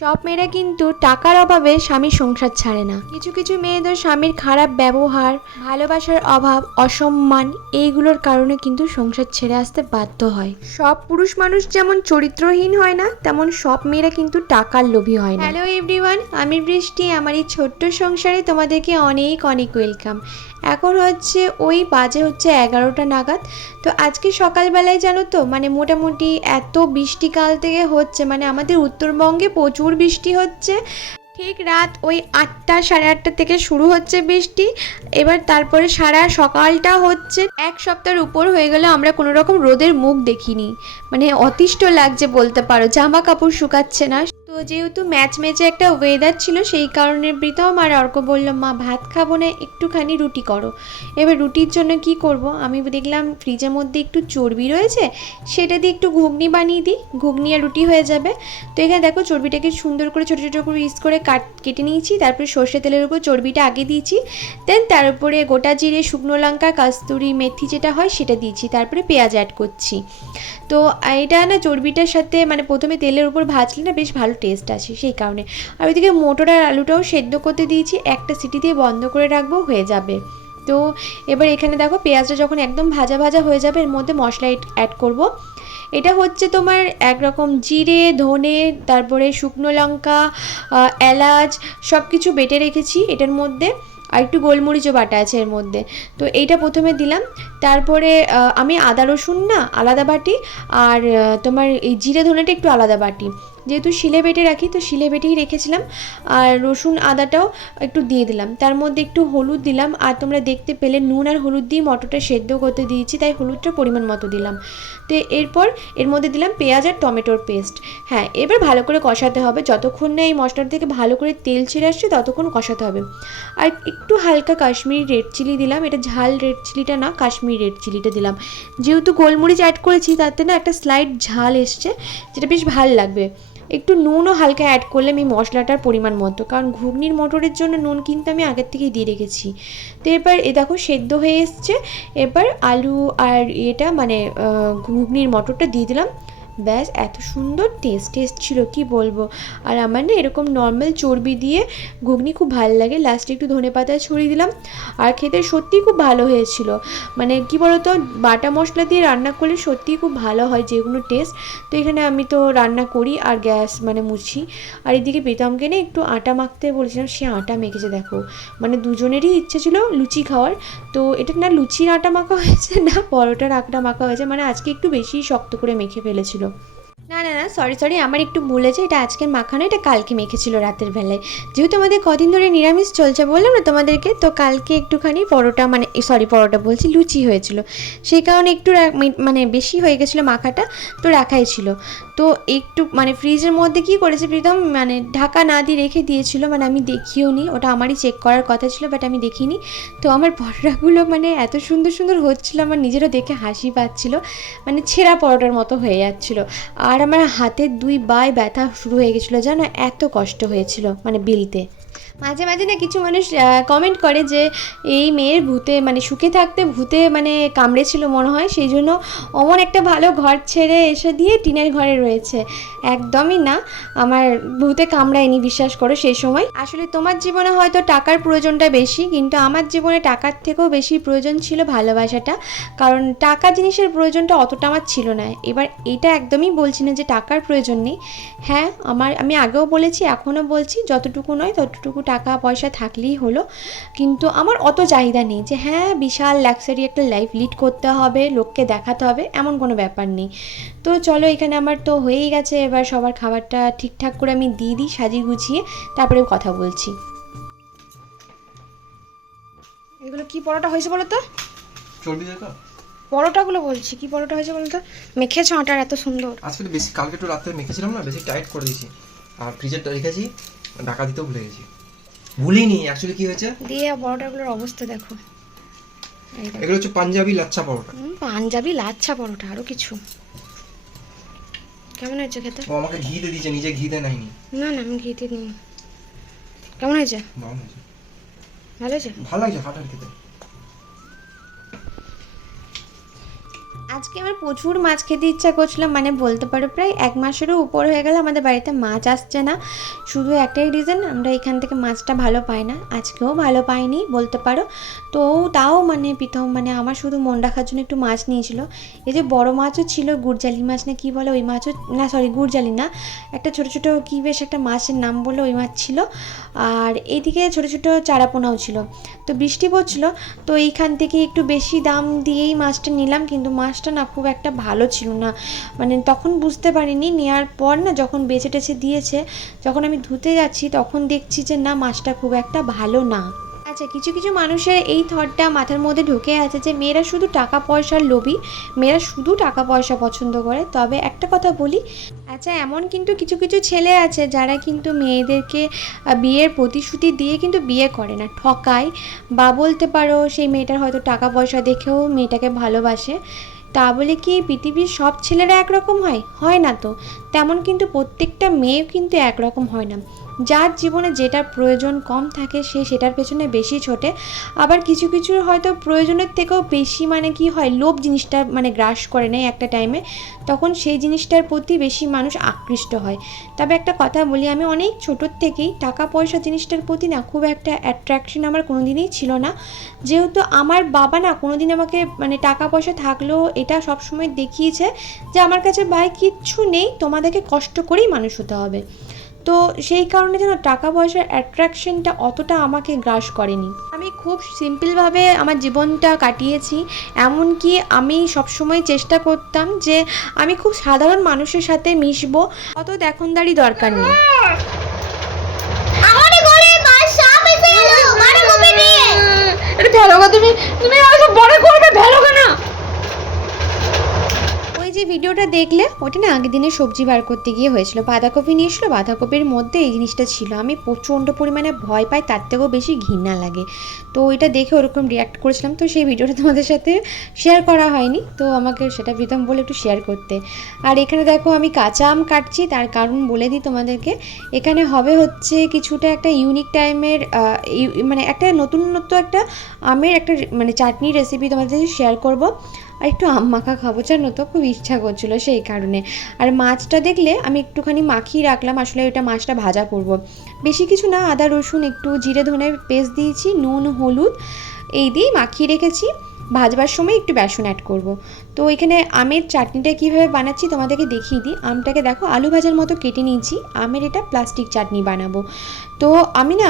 সব মেয়েরা কিন্তু টাকার অভাবে স্বামীর সংসার ছাড়ে না। কিছু কিছু মেয়েদের স্বামীর খারাপ ব্যবহার, ভালোবাসার অভাব, অসম্মান, এইগুলোর কারণে কিন্তু সংসার ছেড়ে আসতে বাধ্য হয়। সব পুরুষ মানুষ যেমন চরিত্রহীন হয় না, তেমন সব মেয়েরা কিন্তু টাকার লোভী হয় না। হ্যালো এভরিওয়ান আমি বৃষ্টি। আমার এই ছোট্ট সংসারে তোমাদেরকে অনেক অনেক ওয়েলকাম এখন হচ্ছে ওই বাজে হচ্ছে এগারোটা নাগাদ। তো আজকে সকালবেলায় জানো তো মানে মোটামুটি এত বৃষ্টিকাল থেকে হচ্ছে মানে আমাদের উত্তরবঙ্গে প্রচুর বৃষ্টি হচ্ছে। ঠিক রাত ওই আটটা সাড়ে আটটা থেকে শুরু হচ্ছে বৃষ্টি। এবার তারপরে সারা সকালটা হচ্ছে। এক সপ্তাহের উপর হয়ে গেলে আমরা কোনো রকম রোদের মুখ দেখিনি। মানে অতিষ্ঠ লাগছে বলতে পারো। জামা কাপড় শুকাচ্ছে না। তো যেহেতু ম্যাচ ম্যাচে একটা ওয়েদার ছিল, সেই কারণে প্রীতম আর অর্ক বলল, মা, ভাত খাব না, একটুখানি রুটি করো। এবার রুটির জন্য কি করব? আমি দেখলাম ফ্রিজের মধ্যে একটু চর্বি রয়েছে, সেটা দিয়ে একটু ঘুগনি বানিয়ে দিই, ঘুগনি আর রুটি হয়ে যাবে। তো এখানে দেখো, চর্বিটাকে সুন্দর করে ছোটো ছোটো করে পিস করে কাট, কেটে নিয়েছি, তারপরে সর্ষে তেলের উপর চর্বিটা আগে দিয়েছি দেন তার উপরে গোটা জিরে, শুকনো লঙ্কা, কাস্তুরি, মেথি যেটা হয় সেটা দিয়েছি, তারপরে পেঁয়াজ অ্যাড করছি। তো এটা না চর্বিটার সাথে মানে প্রথমে তেলের উপর ভাজলে না বেশ ভালো টেস্ট আসে সেই কারণে। আর ওইদিকে মোটর আর আলুটাও সেদ্ধ করতে দিয়েছি, একটা সিটি দিয়ে বন্ধ করে রাখব, হয়ে যাবে। তো এবার এখানে দেখো পেঁয়াজটা যখন একদম ভাজা ভাজা হয়ে যাবে, এর মধ্যে মশলা অ্যাড করব। এটা হচ্ছে তোমার একরকম জিরে, ধনে, তারপরে শুকনো লঙ্কা এলাচ সব কিছু বেটে রেখেছি এটার মধ্যে। আর একটু গোলমরিচও বাটা আছে এর মধ্যে। তো এইটা প্রথমে দিলাম। তারপরে আমি আদা রসুন না, আলাদা বাটি, আর তোমার এই জিরে ধনেটা একটু আলাদা বাটি। যেহেতু শিলে বেটে রাখি, তো শিলে বেটেই রেখেছিলাম। আর রসুন আদাটাও একটু দিয়ে দিলাম। তার মধ্যে একটু হলুদ দিলাম। আর তোমরা দেখতে পেলে নুন আর হলুদ দিয়ে মটরটা সেদ্ধ করতে দিয়েছি, তাই হলুদটা পরিমাণ মতো দিলাম। তো এরপর এর মধ্যে দিলাম পেঁয়াজ আর টমেটোর পেস্ট। হ্যাঁ এবার ভালো করে কষাতে হবে। যতক্ষণ না এই মশলার থেকে ভালো করে তেল ছেড়ে আসছে, ততক্ষণ কষাতে হবে। আর একটু হালকা কাশ্মীরি রেড চিলি দিলাম। এটা ঝাল রেড চিলিটা না, কাশ্মীরি রেড চিলিটা দিলাম। যেহেতু গোলমরিচ অ্যাড করেছি, তাতে না একটা স্লাইড ঝাল এসছে, যেটা বেশ ভালো লাগবে। একটু নুনও হালকা অ্যাড করলে আমি মশলাটার পরিমাণ মতো, কারণ ঘুগনির মটরের জন্য নুন কিন্তু আমি আগের থেকেই দিয়ে রেখেছি। তো এবার এ দেখো সেদ্ধ হয়ে এসছে, এবার আলু আর এটা মানে ঘুগনির মটরটা দিয়ে দিলাম। ব্যাস, এত সুন্দর টেস্ট টেস্ট ছিল, কি বলব? আর আমার না এরকম নর্মাল চর্বি দিয়ে ঘুগনি খুব ভালো লাগে। লাস্টে একটু ধনে পাতা ছড়িয়ে দিলাম। আর খেতে সত্যিই খুব ভালো হয়েছিল। মানে কি বলতো, বাটা মশলা দিয়ে রান্না করলে সত্যিই খুব ভালো হয় যেগুলো টেস্ট তো এখানে আমি তো রান্না করি আর গ্যাস মানে মুছি। আর এদিকে প্রীতমকে না একটু আটা মাখতে বলেছিলাম, সে আটা মেখেছে, দেখো। মানে দুজনেরই ইচ্ছে ছিল লুচি খাওয়ার। তো এটা না লুচির আটা মাখা হয়েছে না, পরোটার আটা মাখা হয়েছে। মানে আজকে একটু বেশি শক্ত করে মেখে ফেলেছিল। saudável. না না না সরি সরি আমার একটু ভুল হয়েছে এটা আজকের মাখানো, এটা কালকে মেখেছিল রাতের বেলায়। যেহেতু আমাদের কদিন ধরে নিরামিষ চলছে বললাম না তোমাদেরকে, তো কালকে একটুখানি পরোটা মানে সরি পরোটা বলছি, লুচি হয়েছিল। সেই কারণে একটু মানে বেশি হয়ে গেছিল মাখাটা, তো রাখাই ছিল। তো একটু মানে ফ্রিজের মধ্যে কি করেছে প্রীতম মানে ঢাকা না দিয়ে রেখে দিয়েছিল মানে আমি দেখিও নি, ওটা আমারই চেক করার কথা ছিল বাট আমি দেখিনি। তো আমার পরোটাগুলো মানে এত সুন্দর সুন্দর হচ্ছিল, আমার নিজেরও দেখে হাসি পাচ্ছিল মানে ছেঁড়া পরোটার মতো হয়ে যাচ্ছিল। আর আমার হাতের দুই বাই ব্যথা শুরু হয়ে গেছিল জানো? এত কষ্ট হয়েছিল মানে বিলতে। মাঝে মাঝে না কিছু মানুষ কমেন্ট করে যে এই মেয়ের ভূতে মানে সুখে থাকতে ভূতে মানে কামড়েছিল মনে হয়, সেই জন্য অমন একটা ভালো ঘর ছেড়ে এসে দিয়ে টিনের ঘরে রয়েছে। একদমই না, আমার ভূতে কামড়ায়নি, বিশ্বাস করো সেই সময়। আসলে তোমার জীবনে হয়তো টাকার প্রয়োজনটা বেশি, কিন্তু আমার জীবনে টাকার থেকেও বেশি প্রয়োজন ছিল ভালোবাসাটা, কারণ টাকা জিনিসের প্রয়োজনটা অতটা আমার ছিল না। এবার এটা একদমই বলছি না যে টাকার প্রয়োজন নেই। হ্যাঁ আমার, আমি আগেও বলেছি, এখনও বলছি, যতটুকু নয় ততটুকু টাকা পয়সা থাকলেই হলো। কিন্তু আমার অত চাহিদা নেই যে হ্যাঁ বিশাল লাক্সারি একটা লাইফ লিড করতে হবে লোককে দেখাতে হবে এমন কোনো ব্যাপার নেই। তো চলো এখানে আমার তো হয়েই গেছে। এবার সবার খাবারটা ঠিকঠাক করে আমি দিয়ে দিই সাজিয়ে গুছিয়ে তারপরে কথা বলছি। এগুলো কি পরোটা হয়েছে বলো তো? পরোটাগুলো বলছি কি পরোটা হয়েছে বলো তো? মেখেছো আটার এত সুন্দর। আজকে বেশি কালকে একটু রাত্রে মেখেছিলাম না বেশি টাইট করে দিয়েছি। আর রেখেছি ঢাকা দিতেও ভুলে গেছি। ভুলিনি অ্যাকচুয়ালি কি হয়েছে? দিয়ে পরোটাগুলোর অবস্থা দেখো। এগুলো হচ্ছে পাঞ্জাবি লাচ্ছা পরোটা। পাঞ্জাবি লাচ্ছা পরোটা আরও কিছু। কেমন হয়েছে খেতে? ও আমাকে ঘি দিয়ে দিয়েছে নিজে ঘি দেয় নাইনি। না না আমি ঘিতে নিই কেমন হয়েছে? ভালো হয়েছে। ভালো হয়েছে? ভালো লাগছে খেতে। আজকে আমার প্রচুর মাছ খেতে ইচ্ছা করছিল মানে বলতে পারো প্রায় এক মাসেরও উপর হয়ে গেল, আমাদের বাড়িতে মাছ আসছে না। শুধু একটাই রিজন আমরা এখান থেকে মাছটা ভালো পাই না। আজকেও ভালো পাইনি বলতে পারো। তো তাও মানে প্রথম মানে আমার শুধু মন রাখার জন্য একটু মাছ নিয়েছিল। এই যে বড় মাছও ছিল, গুড়জালি মাছ না কী বলে ওই মাছও, না সরি গুড়জালি না, একটা ছোটো ছোটো কী বেশ একটা মাছের নাম বলে ওই মাছ ছিল। আর এইদিকে ছোটো ছোটো চারাপোনাও ছিল। তো বৃষ্টি পড়ছিল, তো এইখান থেকে একটু বেশি দাম দিয়েই মাছটা নিলাম, কিন্তু মাছটা না খুব একটা ভালো ছিল না। মানে তখন বুঝতে পারিনি নেওয়ার পর না যখন বেছে টেছে দিয়েছে, যখন আমি ধুতে যাচ্ছি তখন দেখছি যে না, মাছটা খুব একটা ভালো না। আচ্ছা কিছু কিছু মানুষের এই থটটা মাথার মধ্যে ঢুকে আছে যে মেয়েরা শুধু টাকা পয়সার লোভী, মেয়েরা শুধু টাকা পয়সা পছন্দ করে। তবে একটা কথা বলি আচ্ছা এমন কিন্তু কিছু কিছু ছেলে আছে যারা কিন্তু মেয়েদেরকে বিয়ের প্রতিশ্রুতি দিয়ে কিন্তু বিয়ে করে না, ঠকায়। বা বলতে পারো, সেই মেয়েটার হয়তো টাকা পয়সা দেখেও মেয়েটাকে ভালোবাসে। তা বলে কি পৃথিবীর সব ছেলেরা একরকম হয়? হয় না তো। তেমন কিন্তু প্রত্যেকটা মেয়েও কিন্তু একরকম হয় না। যার জীবনে যেটার প্রয়োজন কম থাকে সে সেটার পেছনে বেশি ছোটে। আবার কিছু কিছু হয়তো প্রয়োজনের থেকেও বেশি মানে কি হয়, লোভ জিনিসটা মানে গ্রাস করে নেয় একটা টাইমে তখন সেই জিনিসটার প্রতি বেশি মানুষ আকৃষ্ট হয়। তবে একটা কথা বলি, আমি অনেক ছোটোর থেকেই টাকা পয়সা জিনিসটার প্রতি না খুব একটা অ্যাট্রাকশন আমার কোনো দিনই ছিল না। যেহেতু আমার বাবা না কোনো দিন আমাকে মানে টাকা পয়সা থাকলেও এটা সবসময় দেখিয়েছে যে, আমার কাছে ভাই, কিচ্ছু নেই। তোমাদেরকে কষ্ট করেই মানুষ হতে হবে। তো সেই কারণে যেন টাকা পয়সার অ্যাট্রাকশনটা অতটা আমাকে গ্রাস করেনি। আমি খুব সিম্পলভাবে আমার জীবনটা কাটিয়েছি এমনকি আমি সবসময় চেষ্টা করতাম যে আমি খুব সাধারণ মানুষের সাথে মিশবো অত দেখনদারি দরকার নেই। তুমি তুমি আমাকে বড় করবে ভালো ওই যে ভিডিওটা দেখলে, ওটা না আগের দিনে সবজি বার করতে গিয়ে হয়েছিল। বাঁধাকপি নিয়ে এসলো বাঁধাকপির মধ্যে এই জিনিসটা ছিল। আমি প্রচণ্ড পরিমাণে ভয় পাই, তার থেকেও বেশি ঘৃণা লাগে। তো ওইটা দেখে ওরকম রিয়াক্ট করেছিলাম। তো সেই ভিডিওটা তোমাদের সাথে শেয়ার করা হয়নি। তো আমাকে সেটা প্রীতম বলে একটু শেয়ার করতে। আর এখানে দেখো, আমি কাঁচা আম কাটছি, তার কারণ বলে দিই তোমাদেরকে। এখানে হবে হচ্ছে কিছুটা একটা ইউনিক টাইমের মানে একটা নতুনত্ব একটা আমের একটা মানে চাটনি রেসিপি তোমাদের সাথে শেয়ার করব। আর একটু আম মাখা খাব, জানো তো? খুব ইচ্ছা করছিল সেই কারণে। আর মাছটা দেখলে আমি একটুখানি মাখিয়ে রাখলাম, আসলে ওটা মাছটা ভাজা করব। বেশি কিছু না, আদা, রসুন, একটু জিরে ধনের পেস্ট দিয়েছি, নুন, হলুদ, এই দিয়েই মাখিয়ে রেখেছি। ভাজবার সময় একটু বেসন অ্যাড করব। তো এখানে আমের চাটনিটা কীভাবে বানাচ্ছি তোমাদেরকে দেখিয়ে দিই। আমটাকে দেখো, আলু ভাজার মতো কেটে নিয়েছি। আমের এটা প্লাস্টিক চাটনি বানাবো। তো আমি না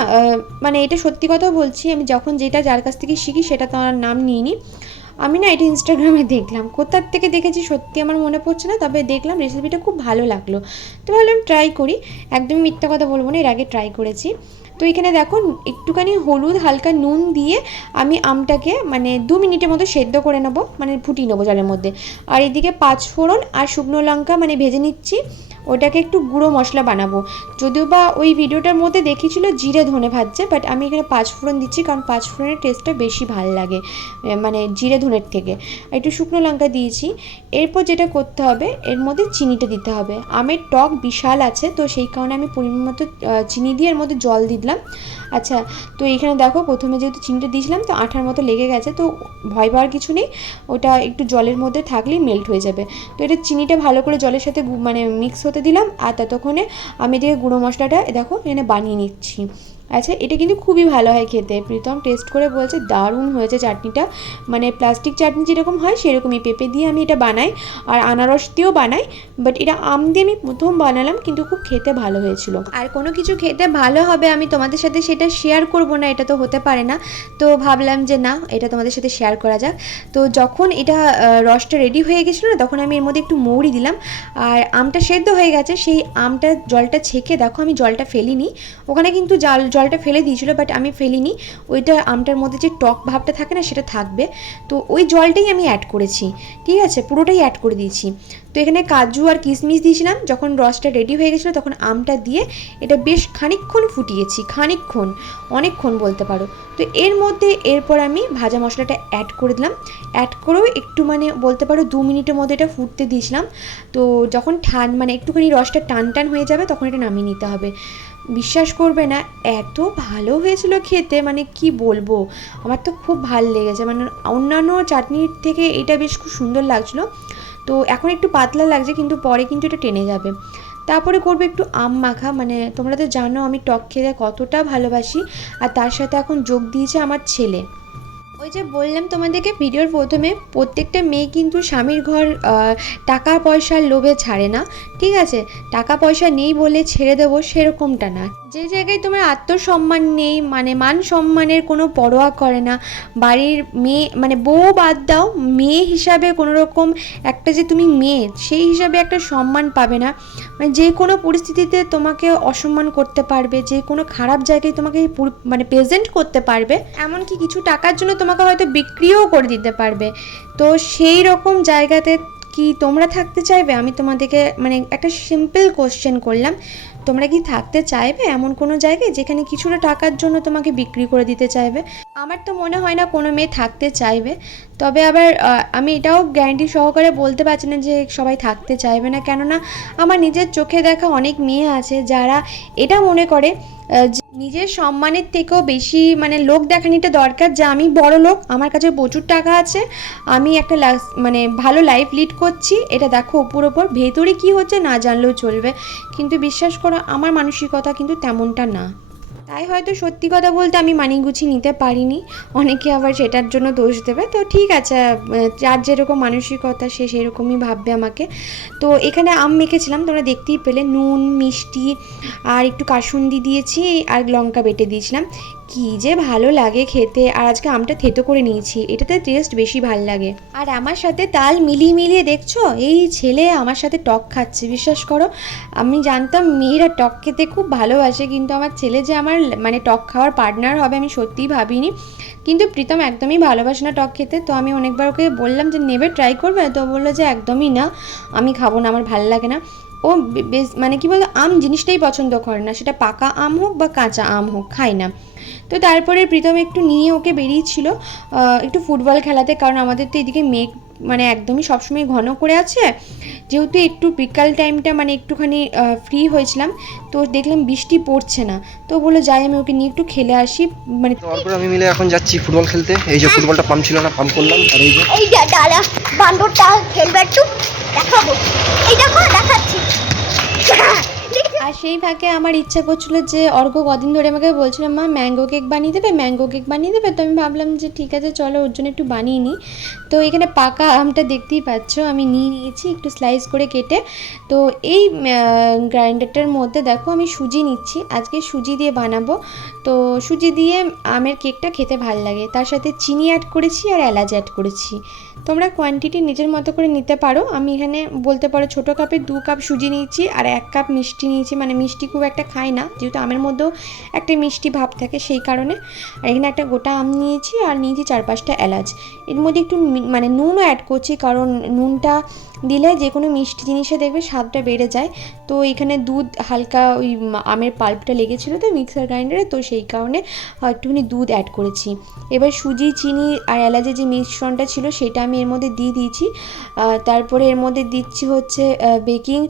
মানে এটা সত্যি কথা বলছি, আমি যখন যেটা যার কাছ থেকে শিখি সেটা তোমার নাম নিয়ে নিই আমি না এটা ইনস্টাগ্রামে দেখলাম। কোথার থেকে দেখেছি সত্যি আমার মনে পড়ছে না, তবে দেখলাম রেসিপিটা খুব ভালো লাগল। তো ভাবলাম ট্রাই করি। একদমই মিথ্যা কথা বলব না, এর আগে ট্রাই করেছি। তো এখানে দেখো একটুখানি হলুদ, হালকা নুন দিয়ে আমি আমটাকে মানে দু মিনিটের মতো সেদ্ধ করে নেব মানে ফুটিয়ে নেব জলের মধ্যে। আর এদিকে পাঁচ ফোড়ন আর শুকনো লঙ্কা মানে ভেজে নিচ্ছি, ওটাকে একটু গুঁড়ো মশলা বানাবো। যদিও বা ওই ভিডিওটার মধ্যে দেখিয়েছিল জিরে ধনে ভাজছে বাট আমি এখানে পাঁচ ফোড়ন দিচ্ছি, কারণ পাঁচ ফোড়নের টেস্টটা বেশি ভালো লাগে মানে জিরে ধনের থেকে। একটু শুকনো লঙ্কা দিয়েছি, এরপর যেটা করতে হবে, এর মধ্যে চিনিটা দিতে হবে। আমের টক বিশাল আছে, তো সেই কারণে আমি পরিমাণ মতো চিনি দিয়ে এর মধ্যে জল দিয়ে দিলাম আচ্ছা তো এখানে দেখো প্রথমে যেহেতু চিনিটা দিয়েছিলাম, তো আঠার মতো লেগে গেছে, তো ভয় পাওয়ার কিছু নেই। ওটা একটু জলের মধ্যে থাকলেই মেল্ট হয়ে যাবে। তো এটা চিনিটা ভালো করে জলের সাথে মানে মিক্স হতে দিলাম, আর ততক্ষণে আমি এদিকে গুঁড়ো মশলাটা দেখো এখানে বানিয়ে নিচ্ছি। আচ্ছা এটা কিন্তু খুবই ভালো হয় খেতে। প্রীতম টেস্ট করে বলছে, দারুণ হয়েছে চাটনিটা। মানে প্লাস্টিক চাটনি যেরকম হয়, সেরকমই। পেঁপে দিয়ে আমি এটা বানাই, আর আনারস দিয়েও বানাই বাট এটা আম দিয়ে আমি প্রথম বানালাম, কিন্তু খুব খেতে ভালো হয়েছিল। আর কোনো কিছু খেতে ভালো হবে, আমি তোমাদের সাথে সেটা শেয়ার করব না, এটা তো হতে পারে না। তো ভাবলাম যে না, এটা তোমাদের সাথে শেয়ার করা যাক। তো যখন এটা রসটা রেডি হয়ে গেছিল না তখন আমি এর মধ্যে একটু মৌরি দিলাম। আর আমটা সেদ্ধ হয়ে গেছে, সেই আমটা জলটা ছেঁকে, দেখো আমি জলটা ফেলিনি, ওখানে কিন্তু জাল জলটা ফেলে দিয়েছিলো বাট আমি ফেলিনি। ওইটা আমটার মধ্যে যে টক ভাবটা থাকে না, সেটা থাকবে। তো ওই জলটাই আমি অ্যাড করেছি, ঠিক আছে? পুরোটাই অ্যাড করে দিয়েছি। তো এখানে কাজু আর কিশমিশ দিয়েছিলাম, যখন রসটা রেডি হয়ে গেছিল, তখন আমটা দিয়ে এটা বেশ খানিকক্ষণ ফুটিয়েছি, খানিকক্ষণ, অনেকক্ষণ বলতে পারো। তো এর মধ্যে এরপর আমি ভাজা মশলাটা অ্যাড করে দিলাম। অ্যাড করেও একটু মানে বলতে পারো, দু মিনিটের মধ্যে এটা ফুটতে দিয়েছিলাম। তো যখন ঠান মানে একটুখানি রসটা টান টান হয়ে যাবে, তখন এটা নামিয়ে নিতে হবে। বিশ্বাস করবে না, এত ভালো হয়েছিল খেতে মানে কি বলব? আমার তো খুব ভালো লেগেছে মানে অন্যান্য চাটনির থেকে এটা বেশ খুব সুন্দর লাগছিল। তো এখন একটু পাতলা লাগছে, কিন্তু পরে কিন্তু এটা টেনে যাবে। তারপরে করব একটু আম মাখা মানে তোমরা তো জানো আমি টক খেতে কতটা ভালোবাসি। আর তার সাথে এখন যোগ দিয়েছে আমার ছেলে। ওই যে বললাম তোমাদেরকে, ভিডিওর প্রথমে প্রত্যেকটা মেয়ে কিন্তু স্বামীর ঘর টাকা পয়সার লোভে ছাড়ে না। ঠিক আছে? টাকা পয়সা নেই বলে ছেড়ে দেবো সেরকমটা না। যে জায়গায় তোমার আত্মসম্মান নেই মানে মান সম্মানের কোনো পরোয়া করে না, বাড়ির মেয়ে মানে বউ বাদ দাও, মেয়ে হিসাবে কোনো রকম একটা যে তুমি মেয়ে, সেই হিসাবে একটা সম্মান পাবে না। মানে যে কোনো পরিস্থিতিতে তোমাকে অসম্মান করতে পারবে, যে কোনো খারাপ জায়গায় তোমাকে মানে প্রেজেন্ট করতে পারবে, এমনকি কিছু টাকার জন্য তোমাকে হয়তো বিক্রিও করে দিতে পারবে। তো সেই রকম জায়গাতে কি তোমরা থাকতে চাইবে? আমি তোমাদেরকে মানে একটা সিম্পল কোশ্চেন করলাম। তোমরা কি থাকতে চাইবে এমন কোনো জায়গায় যেখানে কিছুটা টাকার জন্য তোমাকে বিক্রি করে দিতে চাইবে? আমার তো মনে হয় না কোনো মেয়ে থাকতে চাইবে। তবে আবার আমি এটাও গ্যারান্টি সহকারে বলতে পারছি না যে সবাই থাকতে চাইবে না। কেননা আমার নিজের চোখে দেখা অনেক মেয়ে আছে যারা এটা মনে করে নিজের সম্মানের থেকেও বেশি মানে লোক দেখানিটা দরকার যে আমি বড় লোক, আমার কাছে প্রচুর টাকা আছে, আমি একটা মানে ভালো লাইফ লিড করছি, এটা দেখো ওপর ওপর ভেতরে কি হচ্ছে না জানলেও চলবে। কিন্তু বিশ্বাস করো, আমার মানসিকতা কিন্তু তেমনটা না। তাই হয়তো সত্যি কথা বলতে আমি মানি গুছিয়ে নিতে পারিনি। অনেকে আবার সেটার জন্য দোষ দেবে। তো ঠিক আছে যার যেরকম মানসিকতা সে সেরকমই ভাববে আমাকে। তো এখানে আম মেখেছিলাম, তোমরা দেখতেই পেলে, নুন, মিষ্টি আর একটু কাসুন্দি দিয়েছি আর লঙ্কা বেটে দিয়েছিলাম। কি যে ভালো লাগে খেতে। আর আজকে আমটা থেতো করে নিয়েছি, এটাতে টেস্ট বেশি ভালো লাগে। আর আমার সাথে তাল মিলিয়ে মিলিয়ে দেখছ? এই ছেলে আমার সাথে টক খাচ্ছে, বিশ্বাস করো। আমি জানতাম মেয়েরা টক খেতে খুব ভালোবাসে, কিন্তু আমার ছেলে যে আমার মানে টক খাওয়ার পার্টনার হবে আমি সত্যিই ভাবিনি। কিন্তু প্রীতম একদমই ভালোবাসে না টক খেতে, তো আমি অনেকবার ওকে বললাম যে, নেবে ট্রাই করবে? তো বলল যে, একদমই না, আমি খাব না, আমার ভালো লাগে না। ও বে- বেশ মানে কি বলতো আম জিনিসটাই পছন্দ করে না। সেটা পাকা আম হোক বা কাঁচা আম হোক খায় না। তো তারপরে প্রীতম একটু নিয়ে ওকে বেরিয়েছিল একটু ফুটবল খেলাতে কারণ আমাদের তো এদিকে মেঘ মানে একদমই সবসময় ঘন করে আছে। যেহেতু একটু বিকাল টাইমটা মানে একটুখানি ফ্রি হয়েছিলাম তো দেখলাম বৃষ্টি পড়ছে না। তো বলে যাই আমি ওকে নিয়ে একটু খেলে আসি। মানে তারপর আমি মিলে এখন যাচ্ছি ফুটবল খেলতে। এই যে ফুটবলটা পাম্প ছিল না পাম্প করলাম আর এই যে এই যে ডালা বান্দরটা খেলবে একটু? দেখাবো। এই দেখো দেখাচ্ছি। Ha! আর সেই ফাঁকে আমার ইচ্ছা করছিল যে অর্ঘ কদিন ধরে আমাকে বলছিল, মা ম্যাঙ্গো কেক বানিয়ে দেবে? ম্যাঙ্গো কেক বানিয়ে দেবে? তো আমি ভাবলাম যে ঠিক আছে, চলো ওর জন্য একটু বানিয়ে নিই। তো এখানে পাকা আমটা দেখতেই পাচ্ছ, আমি নিয়ে নিয়েছি একটু স্লাইস করে কেটে। তো এই গ্রাইন্ডারটার মধ্যে দেখো আমি সুজি নিচ্ছি, আজকে সুজি দিয়ে বানাবো। তো সুজি দিয়ে আমের কেকটা খেতে ভালো লাগে। তার সাথে চিনি অ্যাড করেছি আর এলাচ অ্যাড করেছি। তোমরা কোয়ান্টিটি নিজের মতো করে নিতে পারো। আমি এখানে বলতে পারো ছোটো কাপে দু কাপ সুজি নিয়েছি আর এক কাপ মিষ্টি নিয়েছি। মানে মিষ্টি খুব একটা খাই না, যেহেতু আমের মধ্যেও একটা মিষ্টি ভাব থাকে সেই কারণে। আর এখানে একটা গোটা আম নিয়েছি আর নিয়েছি চার পাঁচটা এলাচ। এর মধ্যে একটু মানে নুনও অ্যাড করছি কারণ নুনটা দিলে যে কোনো মিষ্টি জিনিসে দেখবে স্বাদটা বেড়ে যায়। তো এখানে দুধ হালকা ওই আমের পাল্পটা লেগেছিলো তো মিক্সার গ্রাইন্ডারে, তো সেই কারণে একটুখানি দুধ অ্যাড করেছি। এবার সুজি, চিনি আর এলাচের যে মিশ্রণটা ছিল সেটা আমি এর মধ্যে দিয়ে দিয়েছি। তারপরে এর মধ্যে দিচ্ছি হচ্ছে বেকিং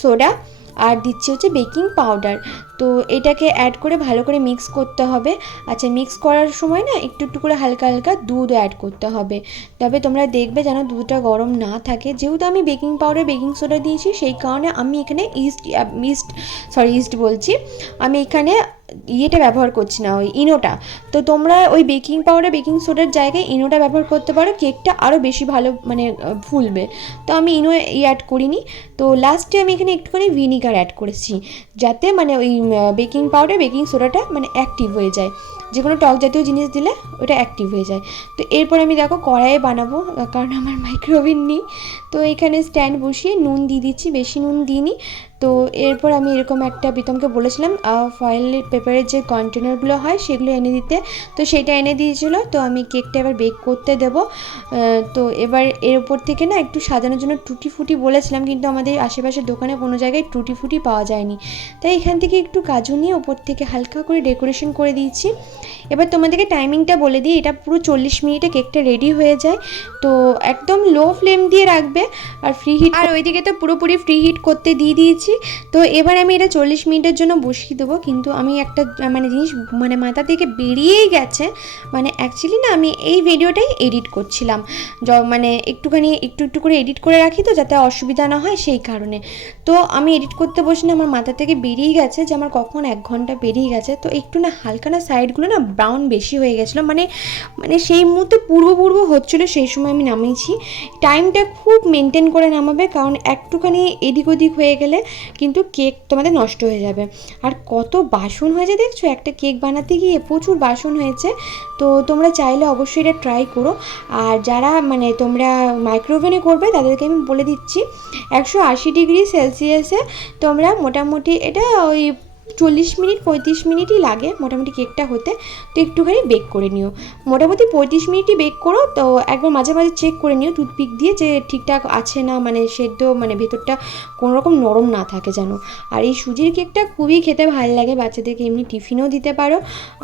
সোডা। আর দিচ্ছি হচ্ছে বেকিং পাউডার। তো এটাকে অ্যাড করে ভালো করে মিক্স করতে হবে। আচ্ছা মিক্স করার সময় না একটু একটু করে হালকা হালকা দুধ অ্যাড করতে হবে। তবে তোমরা দেখবে যেন দুধটা গরম না থাকে। যেহেতু আমি বেকিং পাউডার বেকিং সোডা দিয়েছি, সেই কারণে আমি এখানে ইস্ট ইস্ট সরি ইস্ট বলছি। আমি এখানে ইয়েটা ব্যবহার করছি না, ওই ইনোটা। তো তোমরা ওই বেকিং পাউডার বেকিং সোডার জায়গায় ইনোটা ব্যবহার করতে পারো কেকটা আরও বেশি ভালো মানে ফুলবে। তো আমি ইনো অ্যাড করিনি। তো লাস্টে আমি এখানে একটুখানি ভিনিগার অ্যাড করেছি, যাতে মানে ওই বেকিং পাউডার বেকিং সোডাটা মানে অ্যাক্টিভ হয়ে যায়। যে কোনো টক জাতীয় জিনিস দিলে ওটা অ্যাক্টিভ হয়ে যায়। তো এরপর আমি দেখো কড়াইয়ে বানাবো, কারণ আমার মাইক্রোওভেন নেই। তো এখানে স্ট্যান্ড বসিয়ে নুন দিয়ে দিচ্ছি, বেশি নুন দিইনি। তো এরপর আমি এরকম একটা প্রীতমকে বলেছিলাম ফয়েল পেপারের যে কন্টেনারগুলো হয় সেগুলো এনে দিতে। তো সেটা এনে দিয়েছিল, তো আমি কেকটা এবার বেক করতে দেব। তো এবার এর উপর থেকে না একটু সাজানোর জন্য টুটি ফুটি বলেছিলাম, কিন্তু আমাদের আশেপাশের দোকানে কোনো জায়গায় টুটি ফুটি পাওয়া যায়নি। তাই এখান থেকে একটু কাজু নিয়ে ওপর থেকে হালকা করে ডেকোরেশন করে দিয়েছি। এবার তোমাদেরকে টাইমিংটা বলে দিই, এটা পুরো চল্লিশ মিনিটে কেকটা রেডি হয়ে যায়। তো একদম লো ফ্লেম দিয়ে রাখবে, আর ফ্রি হিট আর ওইদিকে তো পুরোপুরি ফ্রি হিট করতে দিয়ে দিয়েছি। দিয়েছি তো এবার আমি এটা চল্লিশ মিনিটের জন্য বসিয়ে দেবো। কিন্তু আমি একটা মানে জিনিস মানে মাথা থেকে বেরিয়েই গেছে। মানে অ্যাকচুয়ালি না, আমি এই ভিডিওটাই এডিট করছিলাম। মানে একটুখানি একটু একটু করে এডিট করে রাখি তো, যাতে অসুবিধা না হয় সেই কারণে। তো আমি এডিট করতে বসে না, আমার মাথা থেকে বেরিয়ে গেছে যে, আমার কখন এক ঘণ্টা বেরিয়ে গেছে। তো একটু না হালকা না সাইডগুলো না ব্রাউন বেশি হয়ে গেছিল। মানে মানে সেই মুহূর্তে পূর্ব পূর্ব হচ্ছিল, সেই সময় আমি নামিয়েছি। টাইমটা খুব মেনটেন করে নামাবে, কারণ একটুখানি এদিক ওদিক হয়ে গেলে কিন্তু কেক তোমাদের নষ্ট হয়ে যাবে। আর কত বাসন হয়েছে দেখছ? একটা কেক বানাতে গিয়ে প্রচুর বাসন হয়েছে। তো তোমরা চাইলে অবশ্যই এটা ট্রাই করো। আর যারা মানে তোমরা মাইক্রোওভেনে করবে, তাদেরকে আমি বলে দিচ্ছি, একশো আশি ডিগ্রি সেলসিয়াসে তোমরা মোটামুটি এটা ওই চল্লিশ মিনিট, পঁয়ত্রিশ মিনিটই লাগে মোটামুটি কেকটা হতে। তো একটুখানি বেক করে নিও। মোটামুটি পঁয়ত্রিশ মিনিটই বেক করো, তো একবার মাঝে মাঝে চেক করে নিও টুথপিক দিয়ে যে ঠিকঠাক আছে না মানে সেদ্ধ মানে ভেতরটা কোনো রকম নরম না থাকে যেন। আর এই সুজির কেকটা খুবই খেতে ভালো লাগে, বাচ্চাদেরকে এমনি টিফিনও দিতে পারো।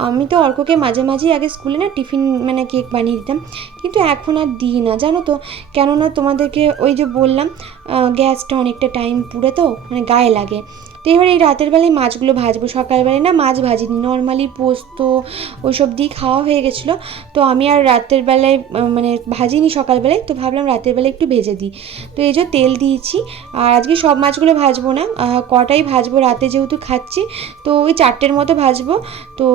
আমি তো অর্ককে মাঝে মাঝেই আগে স্কুলে না টিফিন মানে কেক বানিয়ে দিতাম। কিন্তু এখন আর দিই না, জানো তো? কেননা তোমাদেরকে ওই যে বললাম গ্যাসটা অনেকটা টাইম পুড়ে তো মানে গায়ে লাগে। তো এবার এই রাতের বেলায় মাছগুলো ভাজবো। সকালবেলায় না মাছ ভাজিনি। নর্মালি পোস্ত ওইসব দিয়ে খাওয়া হয়ে গেছিল। তো আমি আর রাতের বেলায় মানে ভাজিনি সকালবেলায় তো ভাবলাম রাতের বেলায় একটু ভেজে দিই। তো এই যে তেল দিয়েছি। আর আজকে সব মাছগুলো ভাজবো না। কটাই ভাজবো রাতে যেহেতু খাচ্ছি। তো ওই চারটের মতো ভাজবো। তো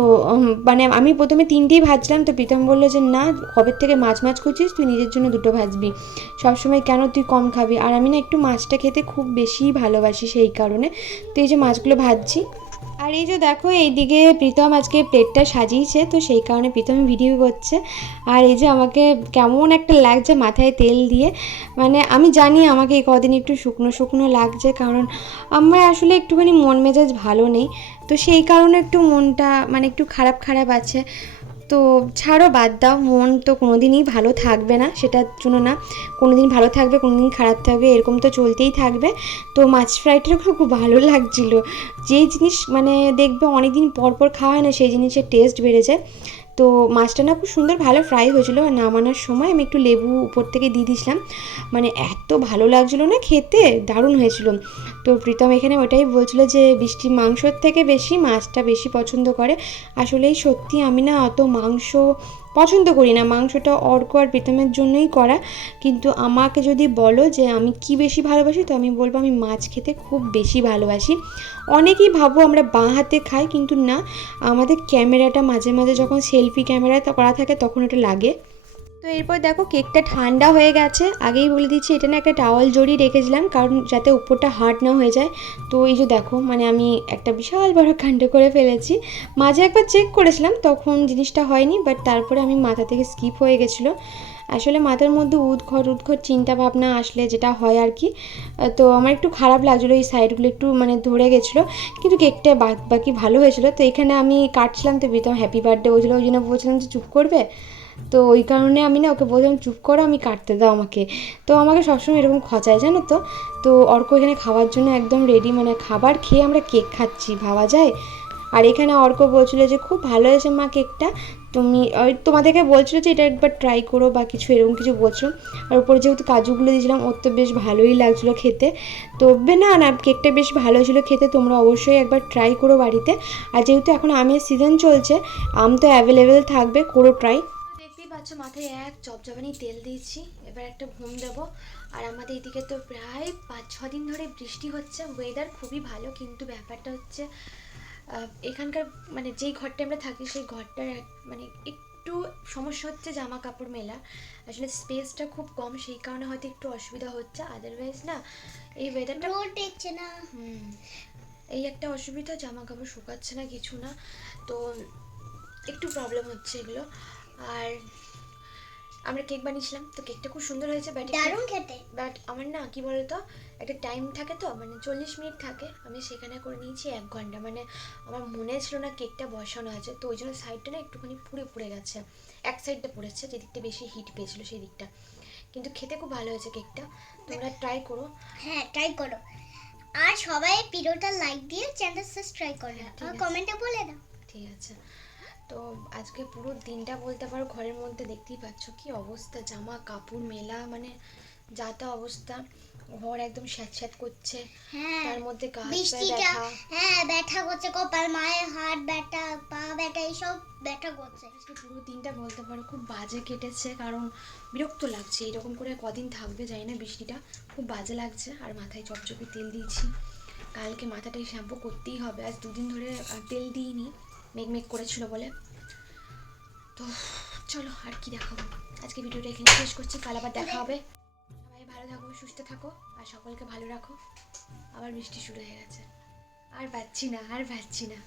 মানে আমি প্রথমে তিনটেই ভাজলাম। তো প্রীতম বলল যে, না, কবে থেকে মাছ মাছ করছিস? তুই নিজের জন্য দুটো ভাজবি। সবসময় কেন তুই কম খাবি? আর আমি না একটু মাছটা খেতে খুব বেশি ভালোবাসি সেই কারণে। তো এই যে মাছগুলো ভাজছি। আর এই যে দেখো, এইদিকে প্রীতম আজকে প্লেটটা সাজিয়েছে, তো সেই কারণে প্রীতম ভিডিও করছে। আর এই যে আমাকে কেমন একটা লাগছে মাথায় তেল দিয়ে। মানে আমি জানি আমাকে এই কদিন একটু শুকনো শুকনো লাগছে, কারণ আমার আসলে একটুখানি মন মেজাজ ভালো নেই। তো সেই কারণে একটু মনটা মানে একটু খারাপ খারাপ আছে। তো ছাড়ো, বাদ দাও, মন তো কোনো দিনই ভালো থাকবে না, সেটার জন্য না। কোনো দিন ভালো থাকবে কোনো দিন খারাপ থাকবে, এরকম তো চলতেই থাকবে। তো মাছ ফ্রাইটা খুব ভালো লাগছিল। যেই জিনিস মানে দেখবে অনেক দিন পর পর খাওয়া হয় না, সেই জিনিসের টেস্ট বেড়ে যায়। তো মাছটা না খুব সুন্দর ভালো ফ্রাই হয়েছিল আর নামানোর সময় আমি একটু লেবু উপর থেকে দিয়ে দিয়েছিলাম। মানে এত ভালো লাগছিল না খেতে, দারুণ হয়েছিল। তো প্রীতম এখানে ওটাই বলছিল যে বৃষ্টি মাংসর থেকে বেশি মাছটা বেশি পছন্দ করে। আসলেই সত্যি আমি না অত মাংস পছন্দ করি না। মাংসটা অর্ক আর প্রীতমের জন্যই করা। কিন্তু আমাকে যদি বলো যে আমি কি বেশি ভালোবাসি, তো আমি বলব আমি মাছ খেতে খুব বেশি ভালোবাসি। অনেকেই ভাবো আমরা বাঁ হাতে খাই, কিন্তু না। আমাদের ক্যামেরাটা মাঝে মাঝে যখন সেলফি ক্যামেরা করা থাকে, তখন এটা লাগে। তো এরপর দেখো কেকটা ঠান্ডা হয়ে গেছে। আগেই বলে দিচ্ছি, এটা না একটা টাওয়াল জড়িয়ে রেখেছিলাম, কারণ যাতে উপরটা হার্ড না হয়ে যায়। তো এই যে দেখো মানে আমি একটা বিশাল বড় কাণ্ড করে ফেলেছি। মাঝে একবার চেক করেছিলাম, তখন জিনিসটা হয়নি বাট তারপরে আমি মাথা থেকে স্কিপ হয়ে গেছিল। আসলে মাথার মধ্যে উদ্ঘট উদ্ঘট চিন্তা ভাবনা আসলে যেটা হয় আর কি। তো আমার একটু খারাপ লাগছিল, এই সাইডগুলো একটু মানে ধরে গেছিল, কিন্তু কেকটা বাকি ভালো হয়েছিল। তো এখানে আমি কাটছিলাম, তো বিতম হ্যাপি বার্থডে বলছিলো, ওই জন্য বলছিলাম যে চুপ করবে? তো ওই কারণে আমি না ওকে বললাম, চুপ করো, আমি কাটতে দাও আমাকে। তো আমাকে সবসময় এরকম খচায়, জানো তো? তো অর্ক এখানে খাওয়ার জন্য একদম রেডি মানে খাবার খেয়ে আমরা কেক খাচ্ছি, ভাবা যায়? আর এখানে অর্ক বলছিল যে, খুব ভালো হয়েছে মা কেকটা তুমি, ওই তোমাদেরকে বলছিল যে, এটা একবার ট্রাই করো বা কিছু এরকম কিছু বলছিল। আর উপরে যেহেতু কাজুগুলো দিয়েছিলাম, ওর তো বেশ ভালোই লাগছিল খেতে। তো না না কেকটা বেশ ভালো ছিল খেতে, তোমরা অবশ্যই একবার ট্রাই করো বাড়িতে। আর যেহেতু এখন আমের সিজন চলছে, আম তো অ্যাভেলেবেল থাকবে, করো ট্রাই পাচ্ছ মাথায় এক চপচপানি তেল দিয়েছি এবার একটা ঘুম দেব। আর আমাদের এদিকে তো প্রায় পাঁচ ছ দিন ধরে বৃষ্টি হচ্ছে ওয়েদার খুবই ভালো কিন্তু ব্যাপারটা হচ্ছে এখানকার মানে যেই ঘরটা আমরা থাকি সেই ঘরটার এক- মানে একটু সমস্যা হচ্ছে জামা কাপড় মেলা। আসলে স্পেসটা খুব কম সেই কারণে হয়তো একটু অসুবিধা হচ্ছে। আদারওয়াইজ না এই ওয়েদারটা না। হুম এই একটা অসুবিধা জামা কাপড় শুকাচ্ছে না কিছু না। তো একটু প্রবলেম হচ্ছে এগুলো। আর আমরা কেক বানিয়েছিলাম তো কেকটা খুব সুন্দর হয়েছে বাট দারুণ খেতে। বাট আমার না কি বলতো একটা টাইম থাকে তো মানে চল্লিশ মিনিট থাকে আমি সেখানে করে নিয়েছি এক ঘণ্টা মানে আমার মনে ছিল না কেকটা বসানো আছে তো ওই জন্য সাইডটা না একটুখানি পুড়ে পুড়ে গেছে এক সাইডটা পড়েছে যে দিকটা বেশি হিট পেয়েছিল সেই দিকটা কিন্তু খেতে খুব ভালো হয়েছে কেকটা তোমরা ট্রাই করো। হ্যাঁ ট্রাই করো। আর সবাই ভিডিওটা লাইক দিয়ে চ্যানেল সাবস্ক্রাইব করো। হ্যাঁ, আর কমেন্টে বলে দাও। ঠিক আছে। তো আজকে পুরো দিনটা বলতে পারো ঘরের মধ্যে দেখতেই পাচ্ছ কি অবস্থা জামা কাপড় মেলা মানে যা তা অবস্থা। ঘর একদম স্যাঁত করছে হ্যাঁ তার মধ্যে বৃষ্টিটা হ্যাঁ ব্যথা করছে কপাল মায়ের হাত ব্যথা পা ব্যথা এইসব ব্যথা করছে। আজকে পুরো দিনটা বলতে পারো খুব বাজে কেটেছে কারণ বিরক্ত লাগছে এরকম করে কদিন থাকবে জানি না বৃষ্টিটা খুব বাজে লাগছে আর মাথায় চপচপে তেল দিয়েছি। কালকে মাথাটাই শ্যাম্পু করতেই হবে আজ দুদিন ধরে তেল দিইনি। মেঘমেঘ করেছিল বলে। তো চলো আর কি দেখাবো। আজকে ভিডিওটা এখানে শেষ করছি। কাল আবার দেখা হবে। সবাই ভালো থাকো, সুস্থ থাকো আর সকলকে ভালো রাখো। আবার বৃষ্টি শুরু হয়ে গেছে। আর পাচ্ছি না, আর পাচ্ছি না।